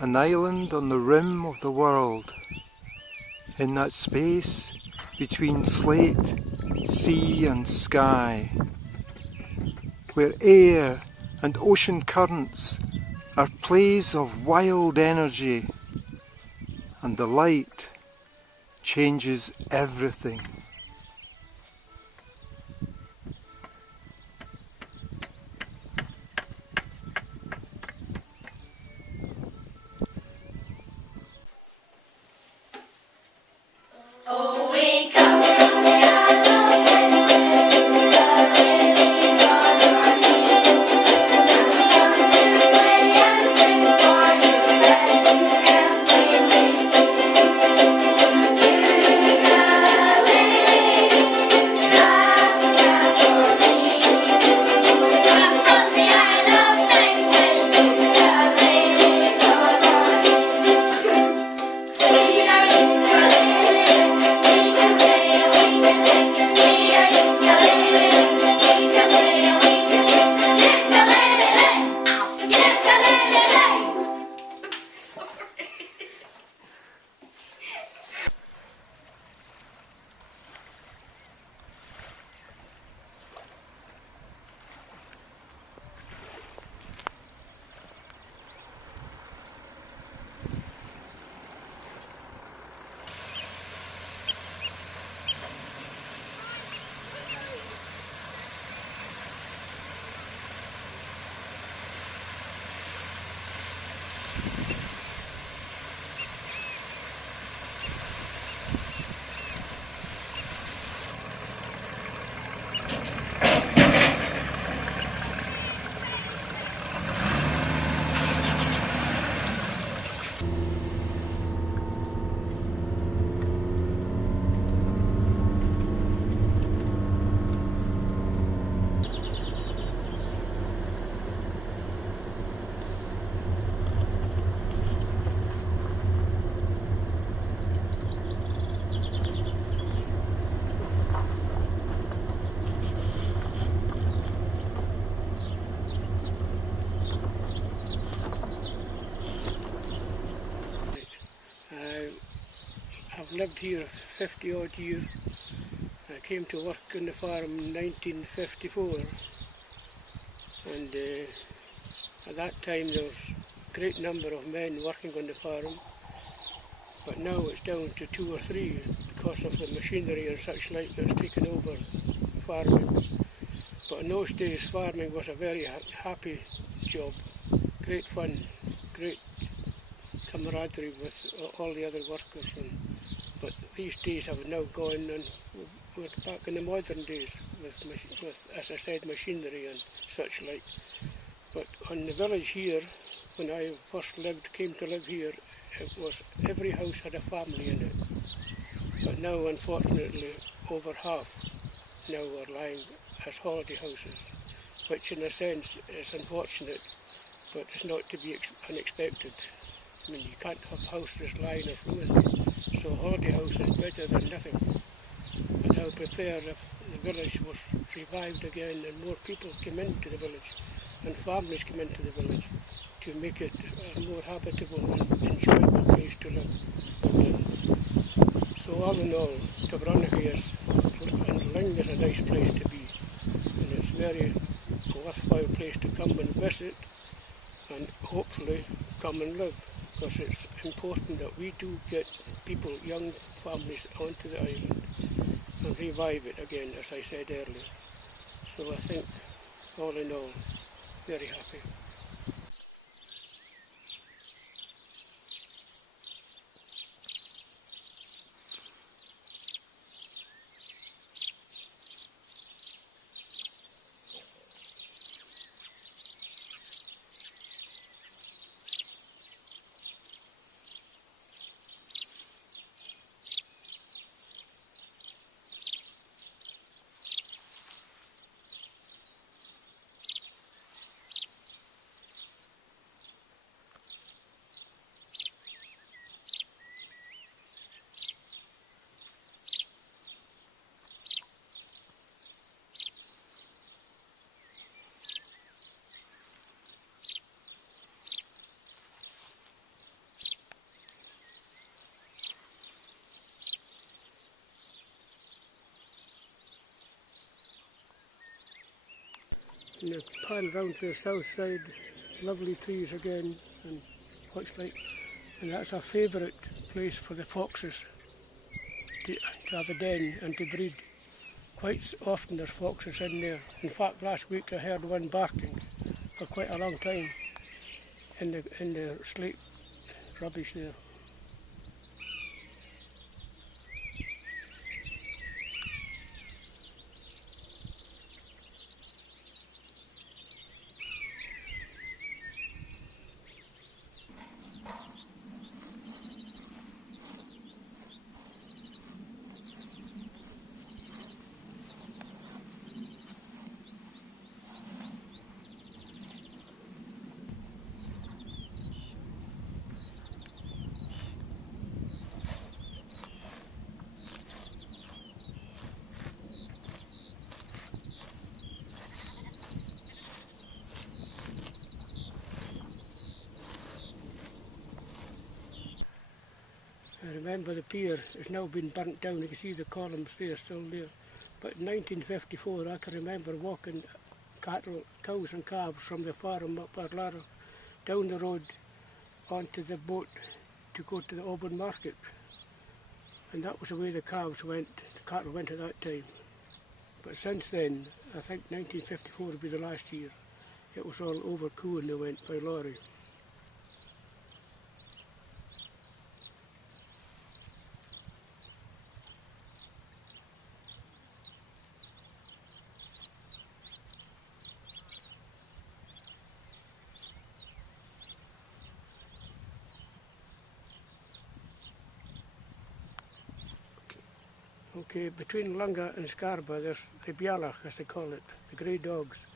an island on the rim of the world, in that space between slate, sea and sky, where air and ocean currents are plays of wild energy, and the light changes everything. I've lived here 50 odd years. I came to work on the farm in 1954, and at that time there was a great number of men working on the farm, but now it's down to 2 or 3 because of the machinery and such like that's taken over farming. But in those days farming was a very happy job, great fun, great camaraderie with all the other workers. But these days have now gone, and we're back in the modern days with, as I said, machinery and such like. But on the village here, when I first came to live here, it was every house had a family in it. But now, unfortunately, over half now are lying as holiday houses, which in a sense is unfortunate, but it's not to be unexpected. I mean, you can't have houses lying as ruins, so a holiday house is better than nothing. And I would prefer if the village was revived again and more people came into the village and families came into the village to make it a more habitable and enjoyable place to live. So all in all, Tabaranaga and Luing is a nice place to be, and it's very worthwhile place to come and visit and hopefully come and live, because it's important that we do get people, young families, onto the island and revive it again, as I said earlier. So I think, all in all, very happy. And you pan round to the south side, lovely trees again, and what's like, and that's a favourite place for the foxes to have a den and to breed. Quite often there's foxes in there. In fact, last week I heard one barking for quite a long time in the slate rubbish there. I remember the pier has now been burnt down. You can see the columns there, still there. But in 1954 I can remember walking cattle, cows and calves from the farm up Argyll down the road onto the boat to go to the Auburn market. And that was the way the calves went, the cattle went at that time. But since then, I think 1954 would be the last year, it was all over Coon they went by lorry. Okay, between Lunga and Scarborough there's the Bialach, as they call it, the grey dogs.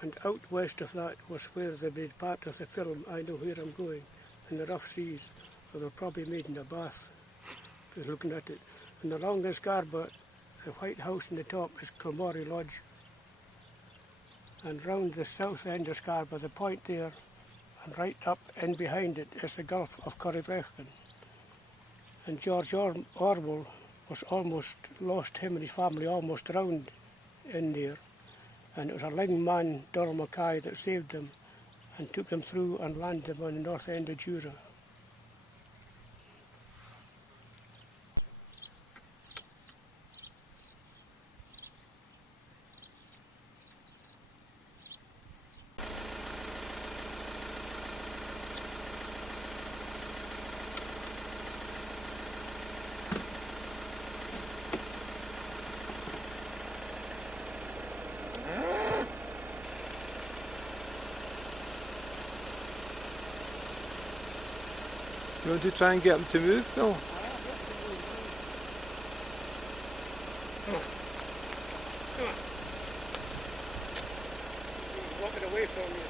And out west of that was where they made part of the film I Know Where I'm Going, in the rough seas, where they're probably made in a bath, just looking at it. And along the Scarborough, the white house in the top is Kilmorey Lodge. And round the south end of Scarborough, the point there, and right up and behind it is the Gulf of Corryvreckan. And George Orwell was almost lost, him and his family almost drowned in there. And it was a Ling man, Donald Mackay, that saved them and took them through and landed them on the north end of Jura. You want to try and get them to move, Phil? Walking away from you.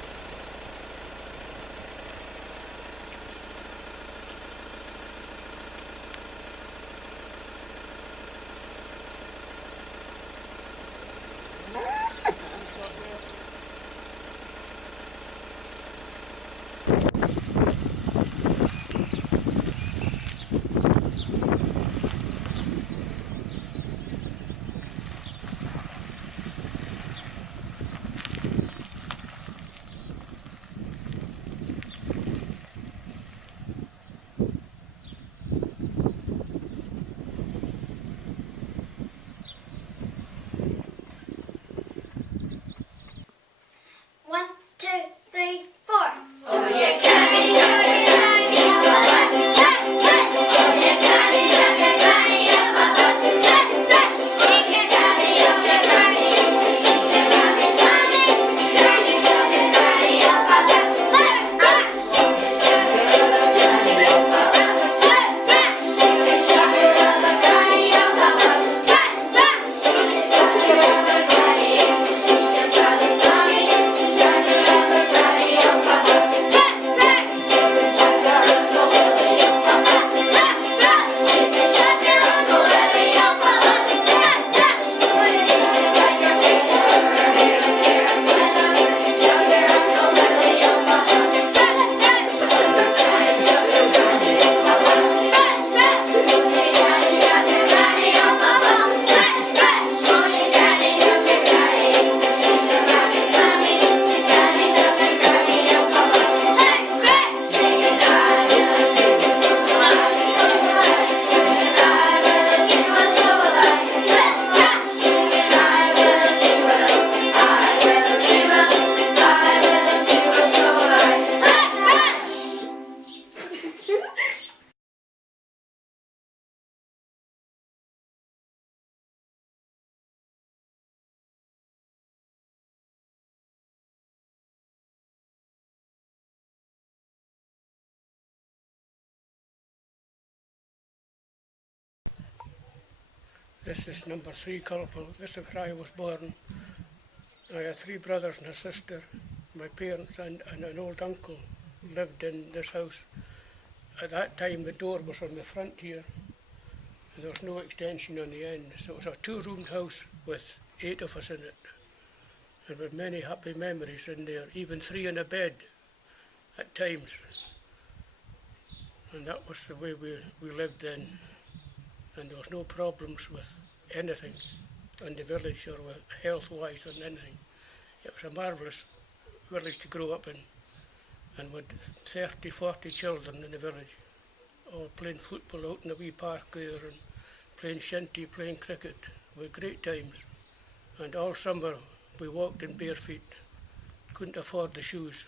This is number 3 Culpel. This is where I was born. I had 3 brothers and a sister. My parents and an old uncle lived in this house. At that time the door was on the front here, and there was no extension on the end. So it was a 2-roomed house with 8 of us in it. And with many happy memories in there, even 3 in a bed at times. And that was the way we lived then. And there was no problems with anything in the village or with health-wise or anything. It was a marvellous village to grow up in, and with 30, 40 children in the village, all playing football out in the wee park there and playing shinty, playing cricket. With great times. And all summer we walked in bare feet, couldn't afford the shoes.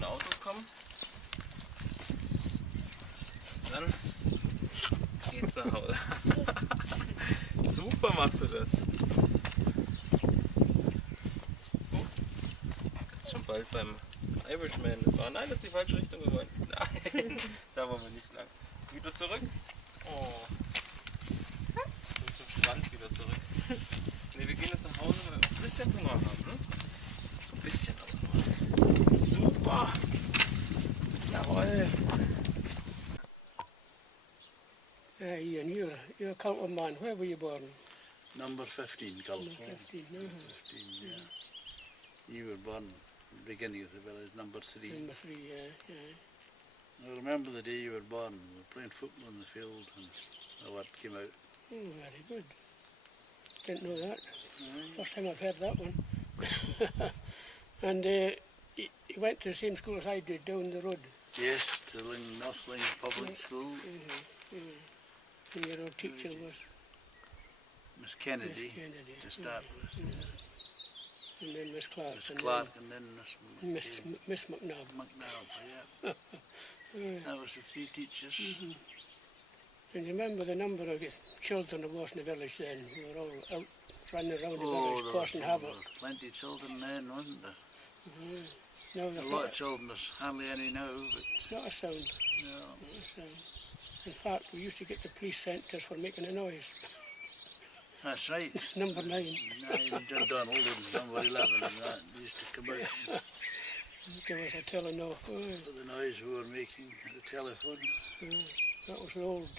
Autos kommen, dann geht's nach Hause. Super machst du das. Oh, jetzt schon bald beim Irishman. Oh, nein, das ist die falsche Richtung geworden. Nein, da wollen wir nicht lang. Wieder zurück. Oh. Und zum Strand wieder zurück. Ne, wir gehen jetzt nach Hause, weil wir ein bisschen Hunger haben. Ne? So ein bisschen aber nur. Super! Jawohl! Ian, you're a Culpel man. Where were you born? Number 15, Culpel. Number 15, 15, yes. You were born at the beginning of the village, number 3. Number 3, yeah. I remember the day you were born. We were playing football in the field and the word came out. Oh, very good. Didn't know that. First time I've heard that one. And you went to the same school as I did, down the road. Yes, to North Luing Public School. And your old teacher was Miss Kennedy, Kennedy. to start with. And then Miss Clark. Miss and Clark and then Miss McNabb. McNabb, yeah. That was the 3 teachers. And you remember the number of children there was in the village then, who were all out running around the village, causing havoc. There were plenty of children then, wasn't there? Now A lot of children, there's hardly any now, but not a sound. no. Not a sound. In fact, we used to get the police sent to us for making a noise. That's right. Number 9. John Donald and number 11 and that used to come out and Give us a telling off. for the noise we were making at the telephone. That was the old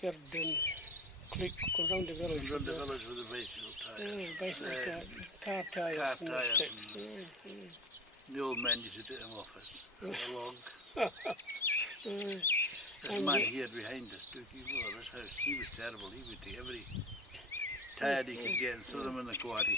Gird and click going round the village. Around the village with the bicycle tyres. Bicycle car tyres. Car and the tyres sticks. The old man used to do them off us with a log. This And man here behind us, Dookie Miller, this house, he was terrible. He would take every tired he could get and throw them in the quarry.